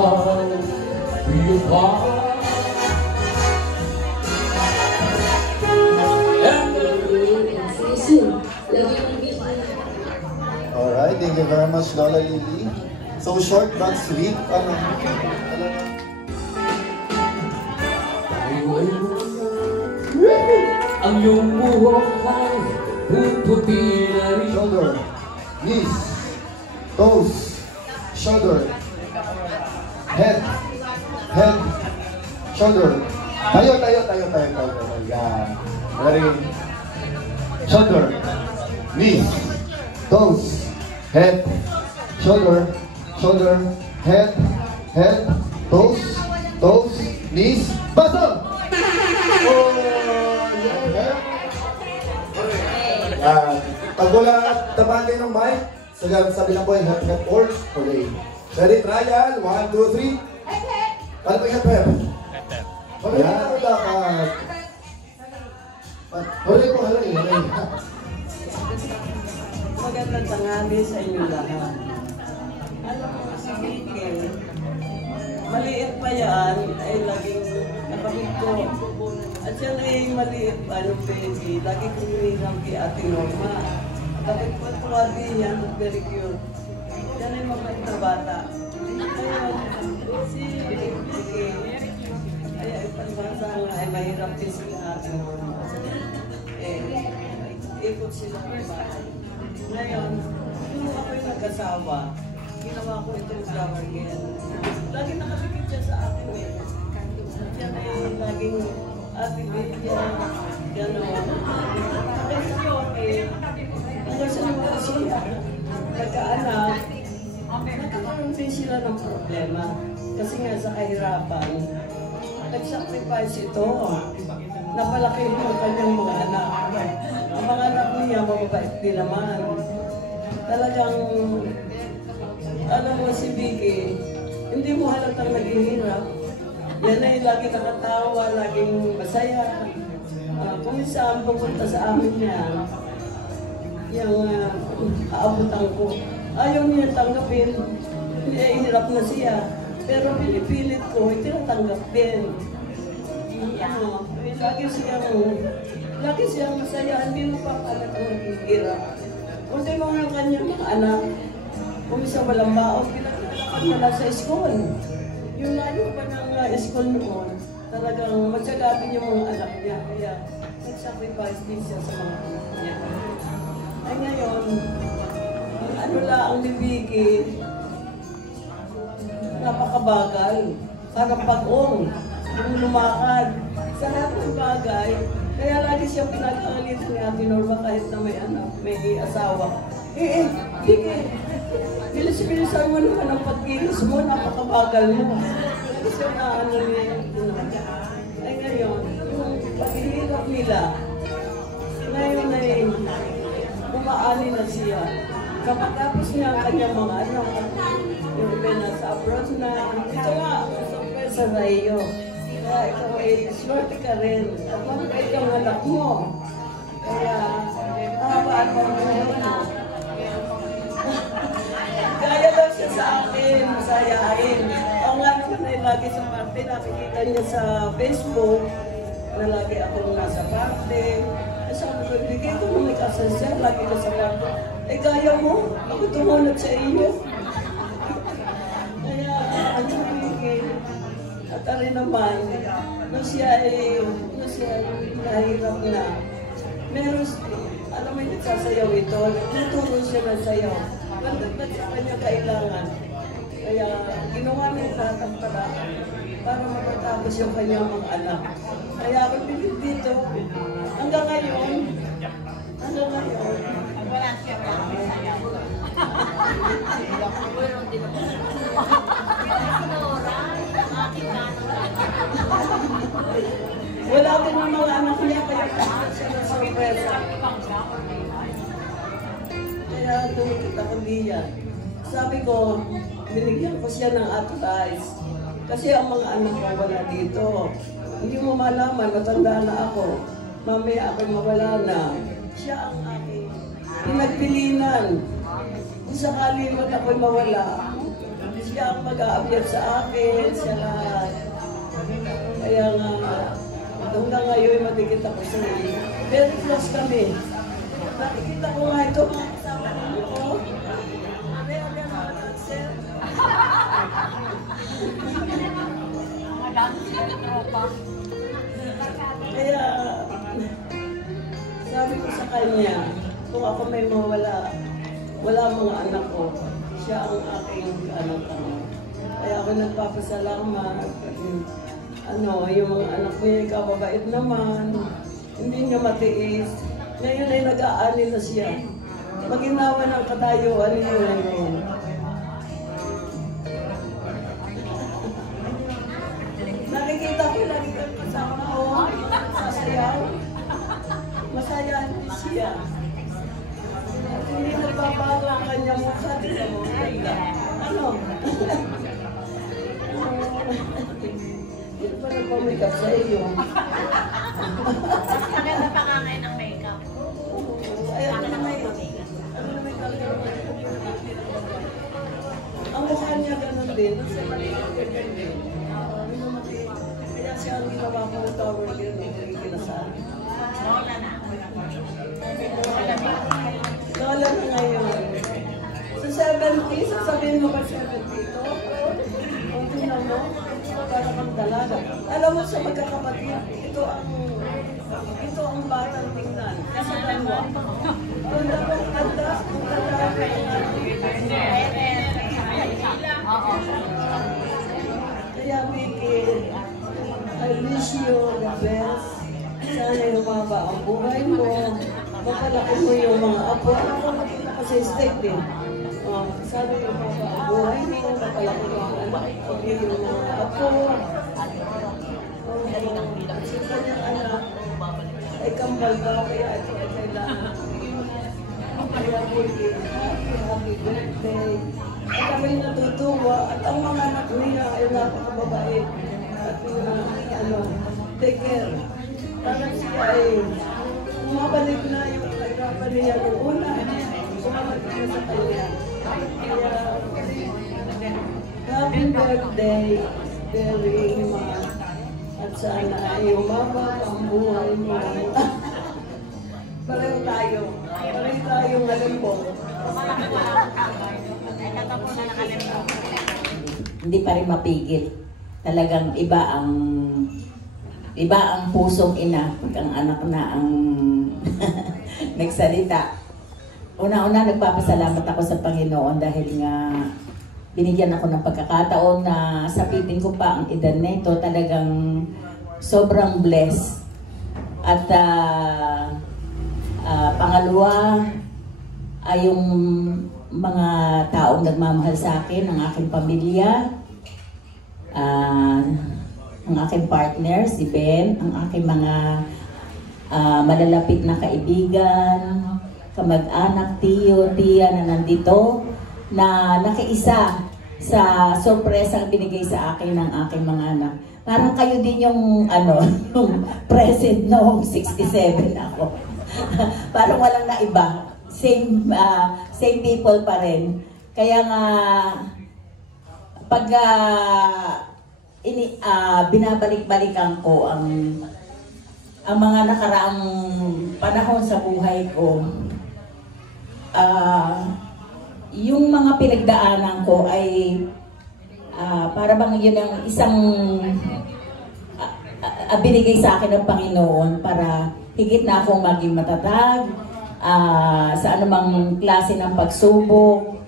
how we apart. Alright, thank you very much, Lola Lily. So short but sweet. Ang iyong buhok ay puputi na rin. Shoulder, knees, toes, shoulder, head, shoulder. Tayo. Yan. Ready? Shoulder, knees, toes, head, shoulder, head, toes, knees, basta! Oh, yeah. Pag wala tabahan kayo ng mic, sabi lang po yung hep or okay. Ready? Trial. 1, 2, 3. Paano po yung hep? Yan ako dapat. Hooray po, hooray. Magandang tanghali sa inyo lahat. Alam mo si Mikel, maliit pa yan ay laging nakabit ko. At yan ay maliit pa yung baby. Lagi ko hinihiram kay Ate Norma. Kapit ko tuwa din yan, very cute. Yan ay mabait na bata. Ngayon, si Mikel, ay ipagbansa nga ay mahirap din sila Ate Norma. Ikot sila ng bahay. Ngayon, nung ako'y nag-asawa, ginawa ko itong flower girl. Lagi nakapikit siya sa akin eh. Yan ay laging ating video, gano'n. Kasi yun eh, hanggang sa mga siya, nagkaanak, nagkakaroon din sila ng problema. Kasi nga sa kahirapan, nag-sacrifice ito. Napalaki mo ang kanyang mga anak. Ang mga anak niya, mababait din naman. Talagang, alam mo si Vicky, hindi mo halatang naghihirap. Yan ay lagi nakatawa, laging masaya. Kung saan pupunta sa amin yan, yung aabutan ko, ayaw niya tanggapin. Hirap na siya. Pero pinipilit ko, tinatanggap din. Lagi siyang masaya, hindi mo pa kalat ang naghihirap. Kung sa mga kanyang mga anak, kung isa walang baon, pinagkakaroon na lang sa school. Yung layo pa ng school noon, talagang matsagapin yung mga anak niya. Kaya nag-sacrifice din siya sa mga anak niya. Ay ngayon, ano lang ang libigi, napakabagal, parang pag-ong, yung lumakad, sa lahat ng bagay. Kaya lagi siyang pinag-aalitan ni Ate Norma kahit na may anak, may asawa. Bilis-bilisan mo naman ang pagkilos mo, napakabagal mo. Kasi na ano niya, ay ngayon, yung paghihirap nila, ngayon ay umaani na siya. Kapatapos niya ang kanyang mga anak, yung iba nasa abroad na, ito nga, sa Rayo. Kaya ikaw ay swerte ka rin. At mabait ang anak mo. Kaya, mahabaan mo ang buhay mo. Kaya daw siya sa akin, masayahin. O nga naman ay lagi sa party, nakikita niya sa Facebook, na lagi akong nasa party. Sabi ko, bigay ko nung ikasal siya, lagi ka sa party. Eh, kaya mo, ako tumunod sa iyo. Kaya, ano bigay? At rin naman, nung siya ay nahirap na, meron, alam mo yung nagsasayaw ito, nagtuturo siya ng sayaw. Nagtuturo sa kanya kailangan. Kaya ginawa niya lahat ang paraan para matatapos yung kanyang mga anak. Kaya ako dito, hanggang ngayon, wala siya lang sayaw. wala din ang mga anak niya, kaya siya na sorpresa. Kaya tumikita ko diyan. Sabi ko, binigyan ko siya ng advice. Kasi ang mga anak ko wala dito. Hindi mo malaman, matanda na ako. Mamaya ako'y mawala na. Siya ang aking pinagpilinan. Kung sakali man ako'y mawala, siya ang mag-a-appear sa akin, siya lahat. Kaya nga, hanggang ngayon, madikit ako sa iyo. Very close kami. Nakikita ko nga ito, mga kasama ninyo. Kaya gano'n, sir. Kaya, sabi ko sa kanya, kung ako may mawala, wala mga anak ko, siya ang aking anak ko. Kaya ako nagpapasalamat. Yung mga anak niya, kababait naman, hindi niya matiis. Ngayon ay nag-aani na siya. Maginawa ng katayuan niya ngayon. Nakikita ko lagi kang kasama ko, sasayaw. Masaya siya. At hindi nagbabago ang kanyang mukha. Ano? Hindi pa nagpamikap sa iyo. Maganda pa nga ngayon ang makeup. Ay, ang mukha niya ganun din. Sa maliit ganun din. Kaya siya ang ginawa ko ng tower girl ng kinasal. Lola na ngayon. Sa 70, sasabihin mo ba 70 ito? Kung tingnan mo, para kang dalaga. Alam mo sa magkakapatid, ito ang batang tingnan. Kasi dalawa. Ang dapat ganda, ang ganda. Kaya Mickey, I wish you the best. Sana humaba ang buhay mo. Mapalaki mo yung mga apo. Ako makita ko sa state din. Sana humaba ang buhay mo. Mapalaki mo ang anak. Yung mga apo. Sa kanyang anak ay kambal daw. Kaya ito ay kailangan. Kaya Mickey, happy birthday. At kami natutuwa. At ang mga anak niya ay napakababait. At take care. Parang siya ay bumabalik na yung kahirapan niya noong una. Bumabalik na sa kanya. Kaya, happy birthday, very much. At sana ay umaba ang buhay mo. Pareho tayo. Pareho tayong malimbong. Hindi pa rin mapigil. Talagang iba ang pusong ina pag ang anak na ang nagsalita. Una-una nagpapasalamat ako sa Panginoon dahil nga binigyan ako ng pagkakataon na sapitin ko pa ang edad na ito. Talagang sobrang blessed. At pangalawa ay yung mga taong nagmamahal sa akin, ang aking pamilya, ang aking partner, si Ben, ang aking mga malalapit na kaibigan, kamag-anak, tiyo, tiya na nandito, na nakiisa sa sorpresang binigay sa akin ng aking mga anak. Parang kayo din yung, yung present noong 67 ako. Parang walang naiba. Same people pa rin. Kaya nga, pag binabalik-balikan ko ang mga nakaraang panahon sa buhay ko, yung mga pinagdaanan ko ay para bang yun ang isang binigay sa akin ng Panginoon para higit na akong maging matatag sa anumang klase ng pagsubok.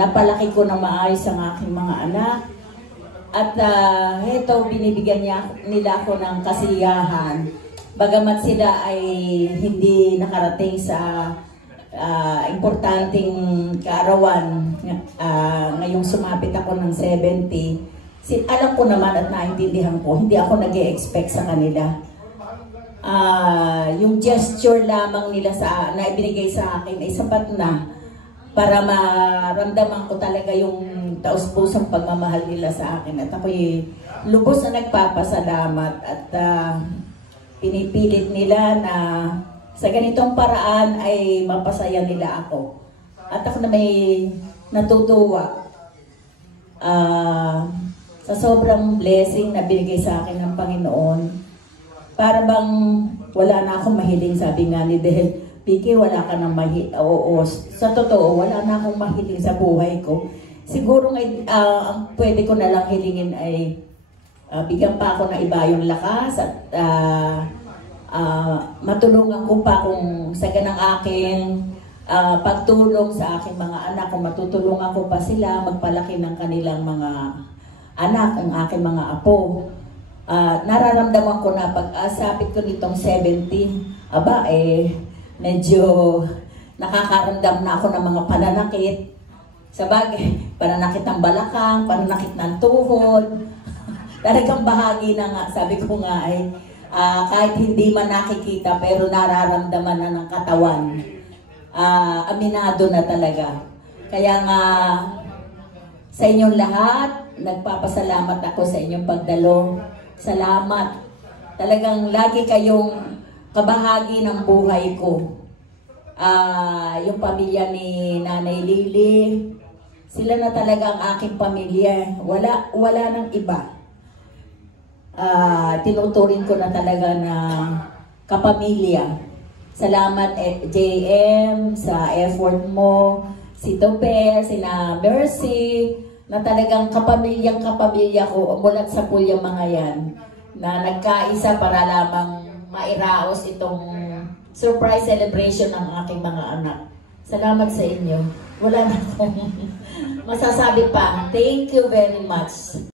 Napalaki ko ng maayos ang aking mga anak. At heto, binibigyan nila ako ng kasiyahan. Bagamat sila ay hindi nakarating sa importanteng kaarawan, ngayong sumapit ako ng 70, alam ko naman at naintindihan ko, hindi ako nag-e-expect sa kanila. Yung gesture lamang nila na ibinigay sa akin ay sapat na para maramdaman ko talaga yung taus-pusang pagmamahal nila sa akin. At ako'y lubos na nagpapasalamat at pinipilit nila na sa ganitong paraan ay mapasaya nila ako. At ako na may natutuwa sa sobrang blessing na binigay sa akin ng Panginoon, para bang wala na akong mahiling, sabi nga ni Del, Piki, wala ka nang mahiling. Oo, sa totoo, wala na akong mahiling sa buhay ko. Siguro ang pwede ko na lang hilingin ay bigyan pa ako ng iba yung lakas at matulungan ko pa kung sa ganang aking pagtulong sa aking mga anak, kung matutulungan ko pa sila magpalaki ng kanilang mga anak, ang aking mga apo. Nararamdaman ko na pag-asapit ko nitong 17, medyo nakakaramdam na ako ng mga pananakit. Sabagay, pananakit ng balakang, pananakit ng tuhod. Talagang bahagi na nga, sabi ko nga ay kahit hindi man nakikita pero nararamdaman na ng katawan. Aminado na talaga. Kaya nga sa inyong lahat, nagpapasalamat ako sa inyong pagdalo. Salamat. Talagang lagi kayong kabahagi ng buhay ko. Yung pamilya ni Nanay Lily, sila na talaga ang aking pamilya. Wala nang iba. Tinuturing ko na talaga na kapamilya. Salamat JM sa effort mo, si Toper, sina Mercy, na talagang kapamilya ko mulat sa pulyang mga yan, na nagkaisa para lamang mairaos itong surprise celebration ng aking mga anak. Salamat sa inyo. Wala na akong masasabi pa. Thank you very much.